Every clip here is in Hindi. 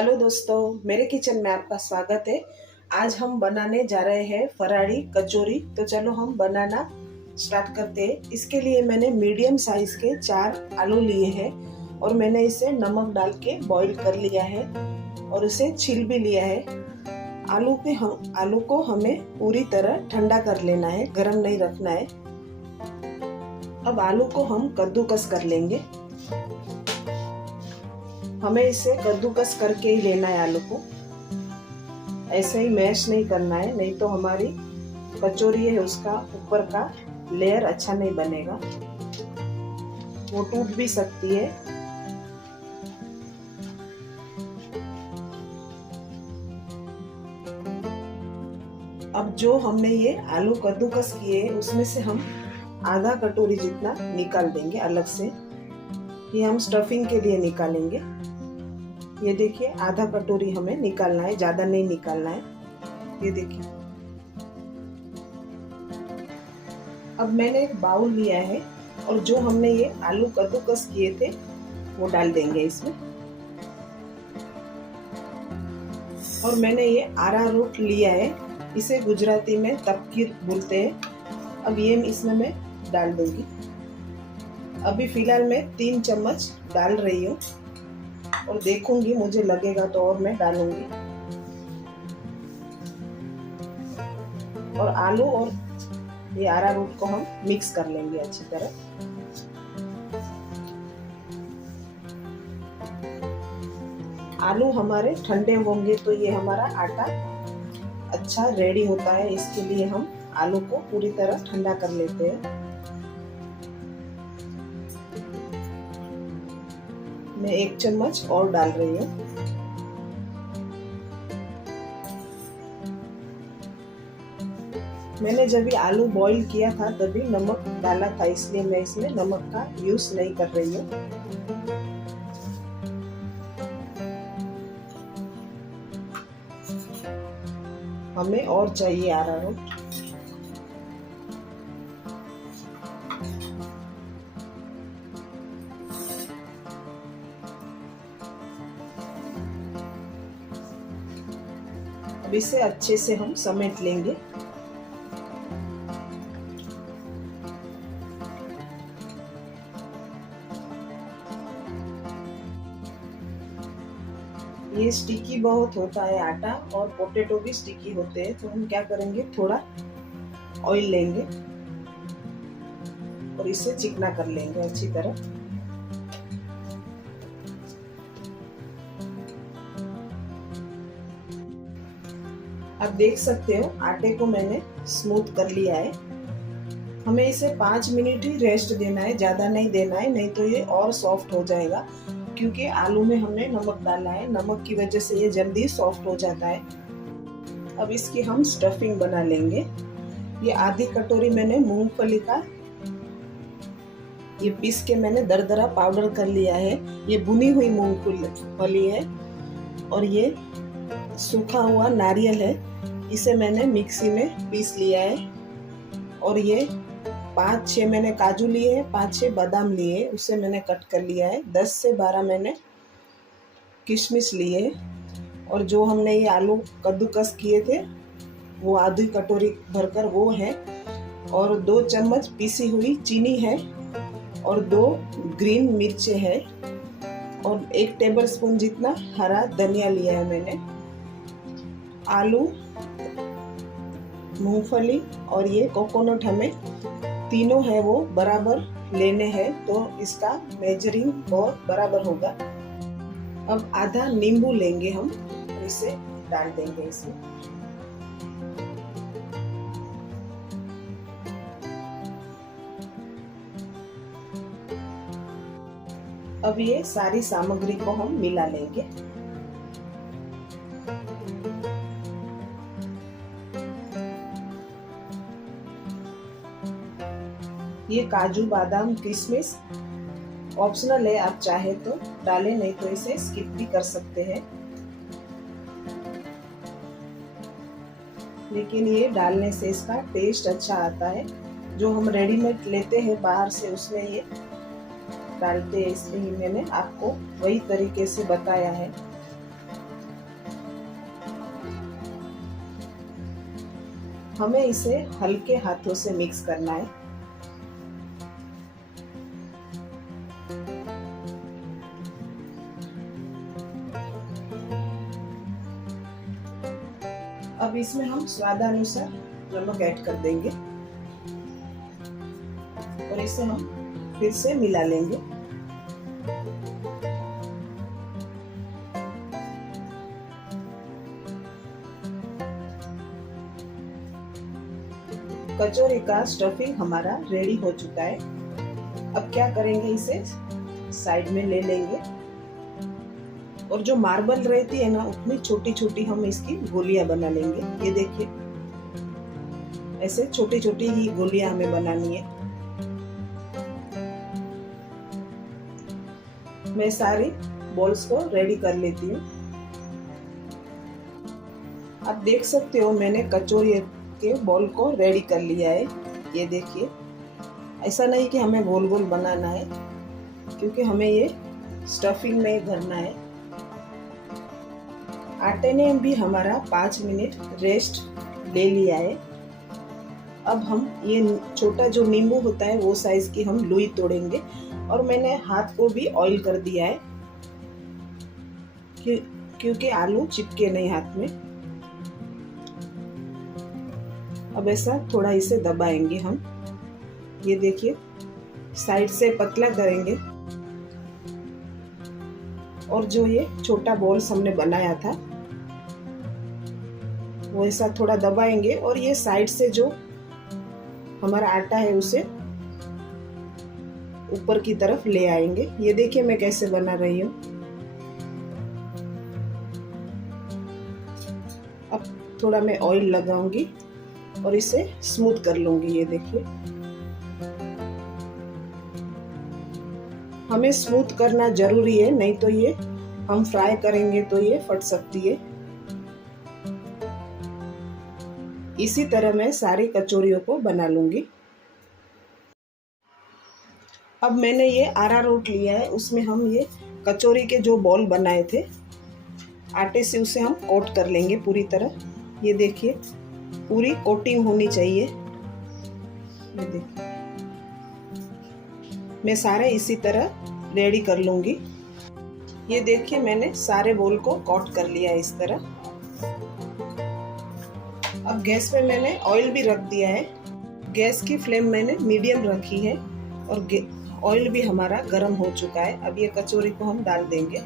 हेलो दोस्तों, मेरे किचन में आपका स्वागत है। आज हम बनाने जा रहे हैं फराड़ी कचौरी। तो चलो हम बनाना स्टार्ट करते हैं। इसके लिए मैंने मीडियम साइज के 4 आलू लिए हैं और मैंने इसे नमक डाल के बॉईल कर लिया है और इसे छील भी लिया है। आलू को हमें पूरी तरह ठंडा कर लेना है, गर्म नहीं रखना है। अब आलू को हम कद्दूकस कर लेंगे। हमें इसे कद्दूकस करके ही लेना है आलू को, ऐसे ही मैश नहीं करना है, नहीं तो हमारी कचौरी है उसका ऊपर का लेयर अच्छा नहीं बनेगा, वो टूट भी सकती है। अब जो हमने ये आलू कद्दूकस किए उसमें से हम आधा कटोरी जितना निकाल देंगे अलग से। ये हम स्टफिंग के लिए निकालेंगे। ये देखिए, आधा कटोरी हमें निकालना है, ज्यादा नहीं निकालना है। ये देखिए, अब मैंने एक बाउल लिया है और जो हमने ये आलू कद्दूकस किए थे वो डाल देंगे इसमें। और मैंने ये अरारोट लिया है, इसे गुजराती में तपकीर बोलते हैं। अब ये इसमें मैं डाल दूंगी। अभी फिलहाल मैं 3 चम्मच डाल रही हूँ और देखूंगी, मुझे लगेगा तो और मैं डालूंगी। और आलू और ये अरारोट को हम मिक्स कर लेंगे अच्छी तरह। आलू हमारे ठंडे होंगे तो ये हमारा आटा अच्छा रेडी होता है, इसके लिए हम आलू को पूरी तरह ठंडा कर लेते हैं। मैं 1 चम्मच और डाल रही हूँ। मैंने जब भी आलू बॉईल किया था तभी नमक डाला था, इसलिए मैं इसमें नमक का यूज नहीं कर रही हूँ। हमें और चाहिए अरारोट। अब इसे अच्छे से हम समेट लेंगे। ये स्टिकी बहुत होता है आटा, और पोटैटो भी स्टिकी होते हैं, तो हम क्या करेंगे, थोड़ा ऑयल लेंगे और इसे चिकना कर लेंगे अच्छी तरह। आप देख सकते हो आटे को मैंने स्मूथ कर लिया है। हमें इसे 5 मिनट ही रेस्ट देना है, ज्यादा नहीं देना है, नहीं तो ये और सॉफ्ट हो जाएगा, क्योंकि आलू में हमने नमक डाला है, नमक की वजह से ये जल्दी सॉफ्ट हो जाता है। अब इसकी हम स्टफिंग बना लेंगे। ये आधी कटोरी मैंने मूंगफली का ये पीस के मैंने दरदरा पाउडर कर लिया है। ये भुनी हुई मूंगफली है और ये सूखा हुआ नारियल है, इसे मैंने मिक्सी में पीस लिया है। और ये 5-6 मैंने काजू लिए हैं, 5-6 बादाम लिए, उसे मैंने कट कर लिया है। 10 से 12 मैंने किशमिश लिए। और जो हमने ये आलू कद्दूकस किए थे वो आधी कटोरी भरकर वो है। और 2 चम्मच पीसी हुई चीनी है और 2 ग्रीन मिर्चे है और 1 टेबलस्पून जितना हरा धनिया लिया है मैंने। आलू, मूंगफली और ये कोकोनट हमें तीनों है वो बराबर लेने हैं, तो इसका मेजरिंग बहुत बराबर होगा। अब आधा नींबू लेंगे हम और इसे डाल देंगे इसमें। अब ये सारी सामग्री को हम मिला लेंगे। ये काजू बादाम किशमिश ऑप्शनल है, आप चाहे तो डालें, नहीं तो इसे स्किप भी कर सकते हैं, लेकिन ये डालने से इसका टेस्ट अच्छा आता है। जो हम रेडीमेड लेते हैं बाहर से उसमें ये डालते हैं, इसलिए मैंने आपको वही तरीके से बताया है। हमें इसे हल्के हाथों से मिक्स करना है। अब इसमें हम स्वादानुसार नमक ऐड कर देंगे और इसे हम फिर से मिला लेंगे। कचौरी का स्टफिंग हमारा रेडी हो चुका है। अब क्या करेंगे, इसे साइड में ले लेंगे और जो मार्बल रहती है ना, उतनी छोटी छोटी हम इसकी गोलियां बना लेंगे। ये देखिए, ऐसे छोटी छोटी ही गोलियां हमें बनानी है। मैं सारी बॉल्स को रेडी कर लेती हूँ। आप देख सकते हो मैंने कचौरी के बॉल को रेडी कर लिया है। ये देखिए, ऐसा नहीं कि हमें गोल गोल बनाना है, क्योंकि हमें ये स्टफिंग में भरना है। आटे ने भी हमारा 5 मिनट रेस्ट ले लिया है। अब हम ये छोटा जो नींबू होता है वो साइज की हम लुई तोड़ेंगे और मैंने हाथ को भी ऑयल कर दिया है क्योंकि आलू चिपके नहीं हाथ में। अब ऐसा थोड़ा इसे दबाएंगे हम। ये देखिए, साइड से पतला करेंगे और जो ये छोटा बॉल्स हमने बनाया था वो ऐसा थोड़ा दबाएंगे और ये साइड से जो हमारा आटा है उसे ऊपर की तरफ ले आएंगे। ये देखिए मैं कैसे बना रही हूँ। अब थोड़ा मैं ऑयल लगाऊंगी और इसे स्मूथ कर लूंगी। ये देखिए, हमें स्मूथ करना जरूरी है, नहीं तो ये हम फ्राई करेंगे तो ये फट सकती है। इसी तरह मैं सारी कचौरियों को बना लूंगी। अब मैंने ये अरारोट लिया है, उसमें हम ये कचौरी के जो बॉल बनाए थे आटे से उसे हम कोट कर लेंगे पूरी तरह। ये देखिए, पूरी कोटिंग होनी चाहिए। ये देखिए, मैं सारे इसी तरह रेडी कर लूंगी। ये देखिए, मैंने सारे बोल को कोट कर लिया है इस तरह। अब गैस पे मैंने ऑयल भी रख दिया है। गैस की फ्लेम मैंने मीडियम रखी है और ऑयल भी हमारा गर्म हो चुका है। अब ये कचौरी को हम डाल देंगे।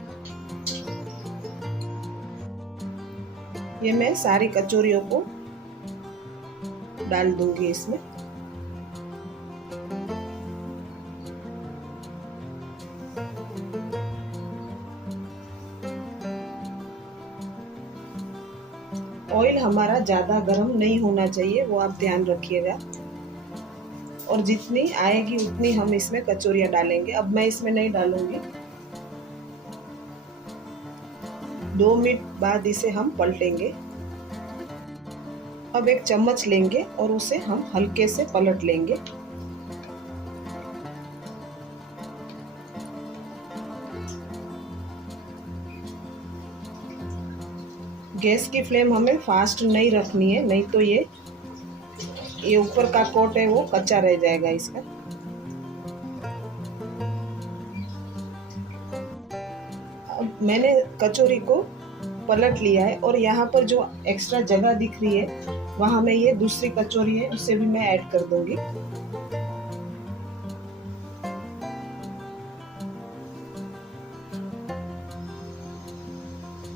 ये मैं सारी कचौरियों को डाल दूंगी इसमें। ऑयल हमारा ज़्यादा गर्म नहीं होना चाहिए, वो आप ध्यान रखिएगा। और जितनी आएगी उतनी हम इसमें कचौरियाँ डालेंगे। अब मैं इसमें नहीं डालूंगी। 2 मिनट बाद इसे हम पलटेंगे। अब एक चम्मच लेंगे और उसे हम हल्के से पलट लेंगे। गैस की फ्लेम हमें फास्ट नहीं रखनी है, नहीं तो ये ऊपर का कोट है वो कच्चा रह जाएगा इसका। अब मैंने कचौरी को पलट लिया है और यहाँ पर जो एक्स्ट्रा जगह दिख रही है वहाँ में ये दूसरी कचौरी है उसे भी मैं ऐड कर दूंगी।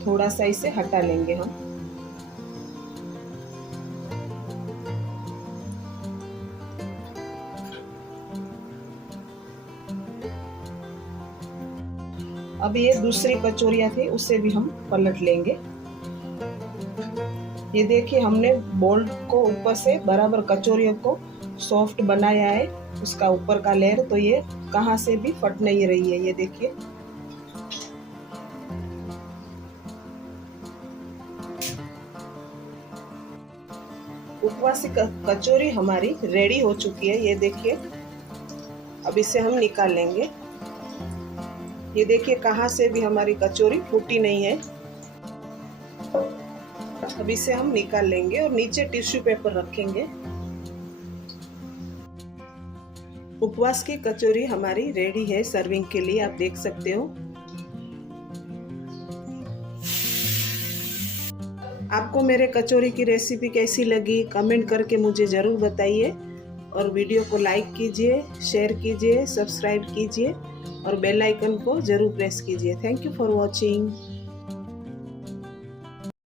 थोड़ा सा इसे हटा लेंगे हम। अब ये दूसरी कचौरियाँ थी उसे भी हम पलट लेंगे। ये देखिए, हमने बोल्ट को ऊपर से बराबर कचौरियों को सॉफ्ट बनाया है, उसका ऊपर का लेयर, तो ये कहाँ से भी फट नहीं रही है। ये देखिए, ऊपर से कचौरी हमारी रेडी हो चुकी है। ये देखिए, अब इसे हम निकाल लेंगे। ये देखिए, कहाँ से भी हमारी कचौरी फूटी नहीं है। अब इसे हम निकाल लेंगे और नीचे टिश्यू पेपर रखेंगे। उपवास की कचौरी हमारी रेडी है सर्विंग के लिए, आप देख सकते हो। आपको मेरे कचौरी की रेसिपी कैसी लगी कमेंट करके मुझे ज़रूर बताइए, और वीडियो को लाइक कीजिए, शेयर कीजिए, सब्सक्राइब कीजिए और बेल आइकन को ज़रूर प्रेस कीजिए। Thank you for watching.